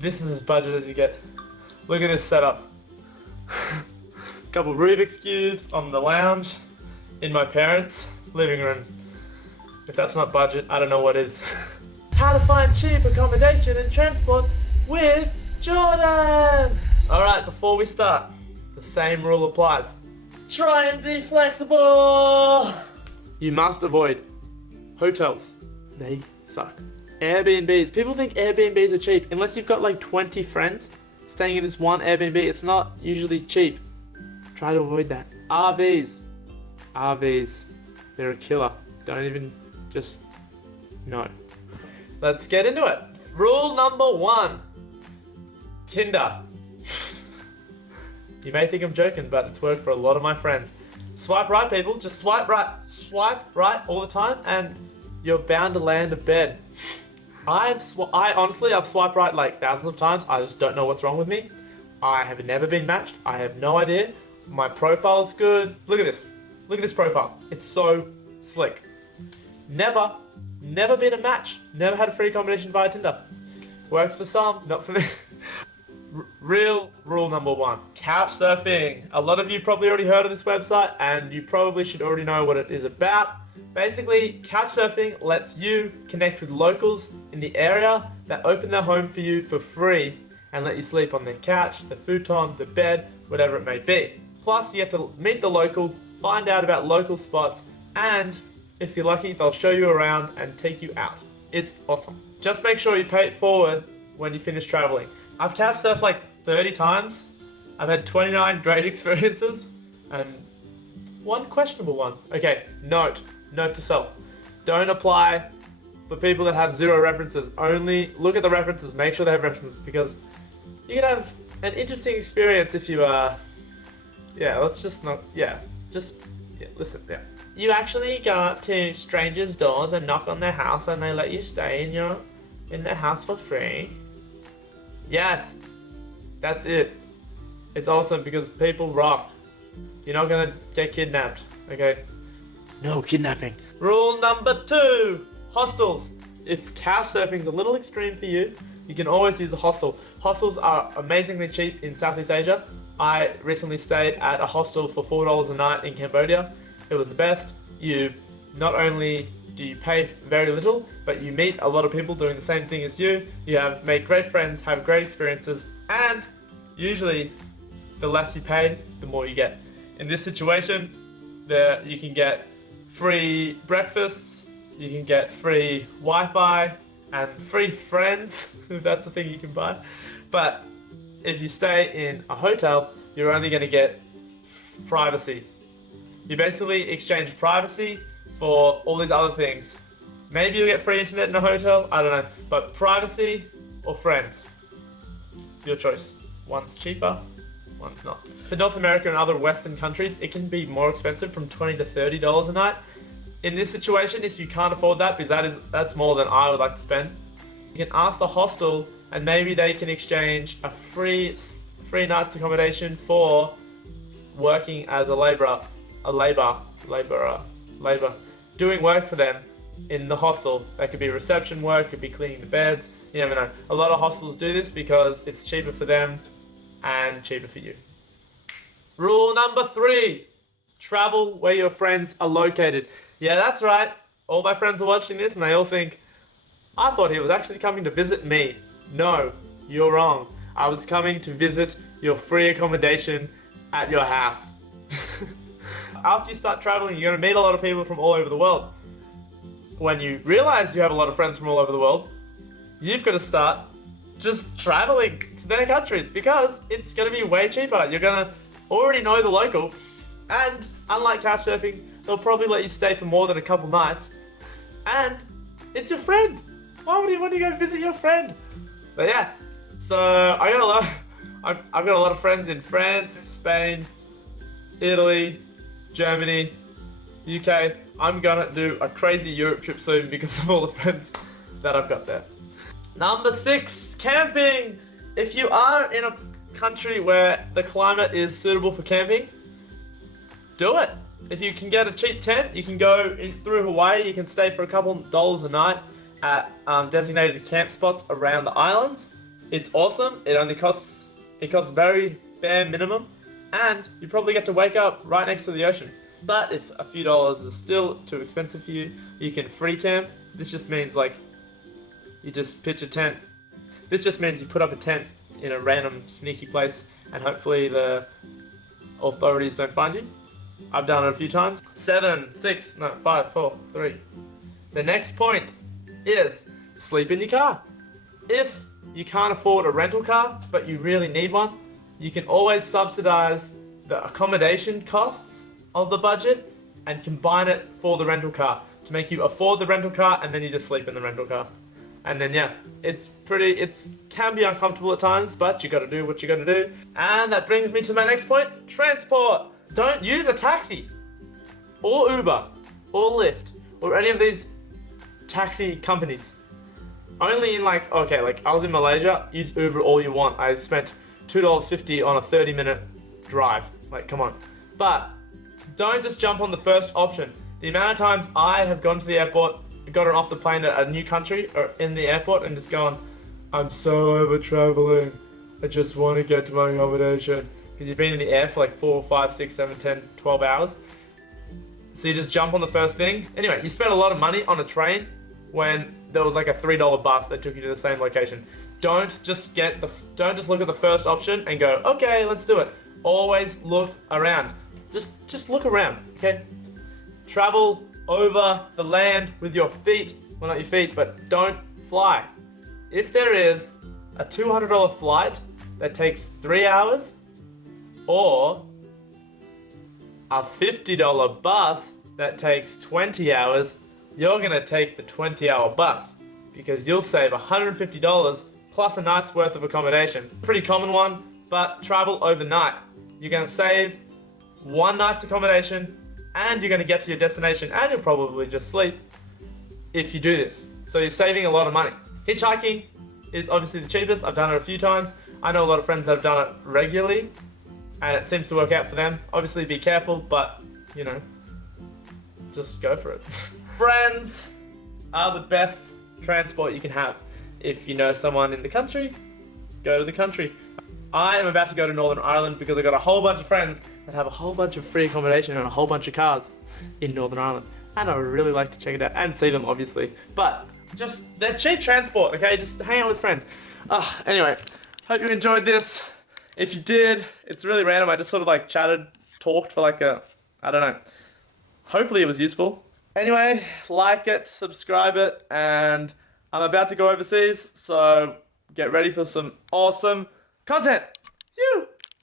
This is as budget as you get. Look at this setup. Couple Rubik's Cubes on the lounge in my parents' living room. If that's not budget, I don't know what is. How to find cheap accommodation and transport with Jorden! Alright, before we start, the same rule applies. Try and be flexible! You must avoid hotels. They suck. Airbnbs. People think Airbnbs are cheap. Unless you've got like 20 friends staying in this one Airbnb, it's not usually cheap. Try to avoid that. RVs. RVs. They're a killer. Don't even just... no. Let's get into it. Rule number 1. Tinder. You may think I'm joking, but it's worked for a lot of my friends. Swipe right, people. Just swipe right. Swipe right all the time, and you're bound to land a bed. Honestly, I've swiped right like thousands of times. I just don't know what's wrong with me. I have never been matched. I have no idea. My profile's good. Look at this. Look at this profile. It's so slick. Never been a match. Never had a free accommodation via Tinder. Works for some, not for me. Real rule number 1. Couch surfing. A lot of you probably already heard of this website, and you probably should already know what it is about. Basically, couch surfing lets you connect with locals in the area that open their home for you for free and let you sleep on their couch, the futon, the bed, whatever it may be. Plus, you get to meet the local, find out about local spots, and if you're lucky, they'll show you around and take you out. It's awesome. Just make sure you pay it forward when you finish traveling. I've couch surfed like 30 times. I've had 29 great experiences and 1 questionable one. Okay, note to self. Don't apply for people that have 0 references. Only look at the references, make sure they have references, because you can have an interesting experience if you listen, yeah. You actually go up to strangers' doors and knock on their house and they let you stay in their house for free. Yes, that's it. It's awesome because people rock. You're not gonna get kidnapped, okay? No kidnapping. Rule number 2, hostels. If couch surfing's a little extreme for you, you can always use a hostel. Hostels are amazingly cheap in Southeast Asia. I recently stayed at a hostel for $4 a night in Cambodia. It was the best. You not only do you pay very little, but you meet a lot of people doing the same thing as you. You have made great friends, have great experiences, and usually the less you pay, the more you get. In this situation, you can get free breakfasts, you can get free Wi-Fi, and free friends, if that's the thing you can buy. But if you stay in a hotel, you're only going to get privacy. You basically exchange privacy for all these other things. Maybe you'll get free internet in a hotel, I don't know. But privacy or friends, your choice. One's cheaper, one's not. For North America and other Western countries, it can be more expensive, from $20 to $30 a night. In this situation, if you can't afford that, because that's more than I would like to spend, you can ask the hostel and maybe they can exchange a free night's accommodation for working as a labourer, doing work for them in the hostel. That could be reception work, could be cleaning the beds, you never know. A lot of hostels do this because it's cheaper for them and cheaper for you. Rule number 3, travel where your friends are located. Yeah, that's right. All my friends are watching this and they all think, I thought he was actually coming to visit me. No, you're wrong. I was coming to visit your free accommodation at your house. After you start traveling, you're going to meet a lot of people from all over the world. When you realize you have a lot of friends from all over the world, you've got to start just traveling to their countries, because it's going to be way cheaper. You're going to already know the local, and unlike couch surfing, they'll probably let you stay for more than a couple nights, and it's your friend. Why would you want to go visit your friend? But yeah, so I've got a lot of friends in France, Spain, Italy, Germany, UK. I'm gonna do a crazy Europe trip soon because of all the friends that I've got there. Number 6, camping. If you are in a country where the climate is suitable for camping, do it. If you can get a cheap tent, you can go through Hawaii. You can stay for a couple $dollars a night at designated camp spots around the islands. It's awesome. It costs very bare minimum, and you probably get to wake up right next to the ocean. But if a few dollars is still too expensive for you, you can free camp. This just means like you just pitch a tent. This just means you put up a tent in a random sneaky place, and hopefully the authorities don't find you. I've done it a few times. 7, 6, no, 5, 4, 3. The next point is sleep in your car. If you can't afford a rental car, but you really need one, you can always subsidize the accommodation costs of the budget and combine it for the rental car to make you afford the rental car, and then you just sleep in the rental car. And then yeah, it can be uncomfortable at times, but you gotta do what you gotta do. And that brings me to my next point, transport. Don't use a taxi or Uber or Lyft or any of these taxi companies. Only in like I was in Malaysia, use Uber all you want. I spent $2.50 on a 30-minute drive. Like, come on. But don't just jump on the first option. The amount of times I have gone to the airport, gotten off the plane at a new country or in the airport and just gone, I'm so over traveling. I just want to get to my accommodation. Because you've been in the air for like 4, 5, 6, 7, 10, 12 hours. So you just jump on the first thing. Anyway, you spent a lot of money on a train when there was like a $3 bus that took you to the same location. Don't just look at the first option and go, okay, let's do it. Always look around. Just look around, okay? Travel over the land with your feet. Well, not your feet, but don't fly. If there is a $200 flight that takes 3 hours, or a $50 bus that takes 20 hours, you're gonna take the 20-hour bus because you'll save $150 plus a night's worth of accommodation. Pretty common one, but travel overnight. You're gonna save one night's accommodation and you're gonna get to your destination and you'll probably just sleep if you do this. So you're saving a lot of money. Hitchhiking is obviously the cheapest. I've done it a few times. I know a lot of friends that have done it regularly and it seems to work out for them. Obviously be careful, but you know, just go for it. Friends are the best transport you can have. If you know someone in the country, go to the country. I am about to go to Northern Ireland because I got a whole bunch of friends that have a whole bunch of free accommodation and a whole bunch of cars in Northern Ireland. And I would really like to check it out and see them, obviously. But they're cheap transport, okay? Just hang out with friends. Anyway, hope you enjoyed this. If you did, it's really random. I just sort of like talked for like I don't know. Hopefully it was useful. Anyway, like it, subscribe it, and I'm about to go overseas, so get ready for some awesome content. You.